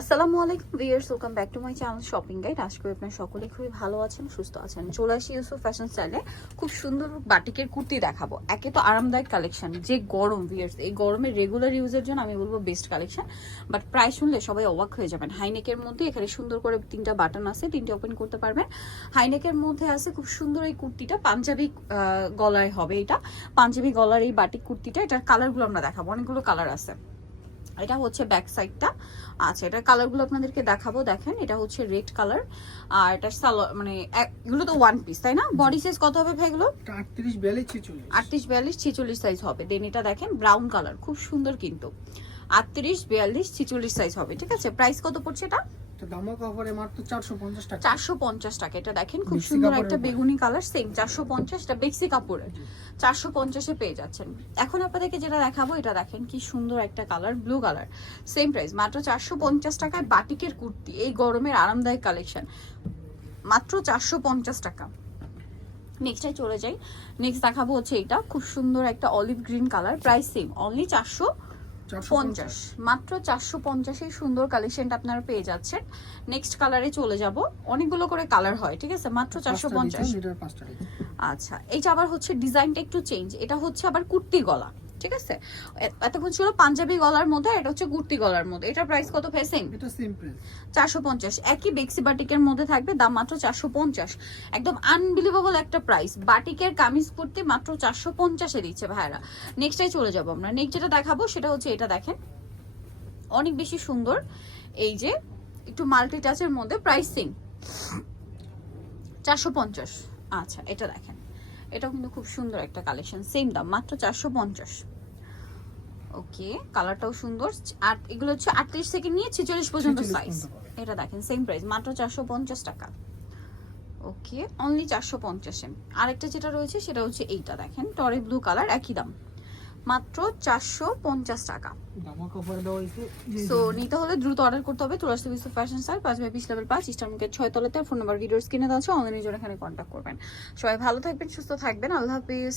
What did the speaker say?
আসসালামু আলাইকুম viewers welcome back to my channel shopping guide. আশা করি আপনারা সকলে খুবই ভালো আছেন, সুস্থ আছেন। চলে আসি ইউসুফ ফ্যাশন স্টাইলে খুব সুন্দর বাটিকের কুর্তি দেখাবো। একে তো আরামদায়ক কালেকশন, যে গরম ভিয়ার্স এই গরমে রেগুলার ইউজের জন্য আমি বলব বেস্ট কালেকশন বাট প্রায় শুনলে সবাই অবাক হয়ে যাবেন। হাইনেকের মধ্যে এখানে সুন্দর করে তিনটা বাটন আছে, তিনটে ওপেন করতে পারবেন। হাইনেকের মধ্যে আছে খুব সুন্দর এই কুর্তিটা, পাঞ্জাবি গলায় হবে এটা। পাঞ্জাবি গলার এই বাটিক কুর্তিটা, এটার কালারগুলো আমরা দেখাবো। অনেকগুলো কালার আছে। এটা হচ্ছে ব্যাক সাইডটা আচ্ছা এটা কালারগুলো আপনাদেরকে দেখাবো দেখেন এটা হচ্ছে রেড কালার আর এটা সালোয়ার মানে এগুলো তো ওয়ান পিস তাই না? বডি সাইজ কত হবে ভাই এগুলো? আটত্রিশ বিয়াল্লিশ ছেচল্লিশ। আটত্রিশ বিয়াল্লিশ ছেচল্লিশ সাইজ হবে। দেন এটা দেখেন ব্রাউন কালার খুব সুন্দর কিন্তু। আটত্রিশ বিয়াল্লিশ ছেচল্লিশ সাইজ হবে ঠিক আছে? প্রাইস কত পড়ছে এটা? তো দামক অফারে মাত্র চারশো পঞ্চাশ টাকা। চারশো পঞ্চাশ টাকা। এটা দেখেন খুব সুন্দর একটা বেগুনি কালার সেম চারশো পঞ্চাশ বেক্সি কাপড়ের। চারশো পঞ্চাশে পেয়ে যাচ্ছেন। এখন আপনাদেরকে যেটা দেখাবো এটা দেখেন কি সুন্দর একটা colour blue colour same price মাত্র চারশো পঞ্চাশ টাকায় বাটিকের কুর্তি এই গরমের আরামদায়ক কালেকশন মাত্র চারশো পঞ্চাশ টাকা। নেক্সটে চলে যাই। নেক্সট দেখাবো হচ্ছে এটা খুব সুন্দর একটা olive green colour price same only চারশো পঞ্চাশ। মাত্র চারশো পঞ্চাশে সুন্দর কালেকশনটা আপনারা পেয়ে যাচ্ছেন। নেক্সট কালারে চলে যাব। অনেকগুলো করে কালার হয় ঠিক আছে? মাত্র চারশো পঞ্চাশ। আচ্ছা এইটা আবার হচ্ছে ডিজাইনটা একটু চেঞ্জ এটা হচ্ছে আবার কুর্তি গলা। ঠিক আছে? এতক্ষণ ছিল পাঞ্জাবি গলার মধ্যে এটা হচ্ছে কুর্তি গলার মধ্যে। এটার প্রাইস কত ফেসিং এটা সিম্পল চারশো পঞ্চাশ। একই বেক্সি বাটিকের মধ্যে থাকবে দাম মাত্র চারশো পঞ্চাশ। একদম আনবিলিভেবল একটা প্রাইস বাটিকের কামিজ কুর্তি মাত্র চারশো পঞ্চাশে দিচ্ছে ভাইরা নেক্সটে চলে যাব আমরা। নেক্সট যেটা দেখাবো সেটা হচ্ছে এটা দেখেন। অনেক বেশি সুন্দর। এই যে একটু মাল্টি টাচের মধ্যে প্রাইসিং চারশো পঞ্চাশ। আচ্ছা এটা দেখেন। এটাও কিন্তু খুব সুন্দর একটা কালেকশন সেম দাম মাত্র চারশো পঞ্চাশ। ওকে কালারটাও সুন্দর। আর এগুলো হচ্ছে আটত্রিশ থেকে নিয়ে ছেচল্লিশ পর্যন্ত সাইজ এটা দেখেন সেম প্রাইস মাত্র চারশো পঞ্চাশ টাকা। ওকে অনলি চারশো পঞ্চাশে আরেকটা যেটা রয়েছে সেটা হচ্ছে এইটা দেখেন টরে ব্লু কালার একই দাম। মাত্র চারশো পঞ্চাশ টাকা। সো নিতে হলে দ্রুত অর্ডার করতে হবে। তুলাস বিশ্ব ফ্যাশন স্টার পাঁচ বাই বিশ লেভেল পাঁচ ইস্টারমুখে ছয় তলাতে। ফোন নাম্বার ভিডিওর স্ক্রিনে দেওয়া আছে। অনলাইনের জন্য এখানে কন্ট্যাক্ট করবেন। সবাই ভালো থাকবেন সুস্থ থাকবেন। আল্লাহ হাফিজ।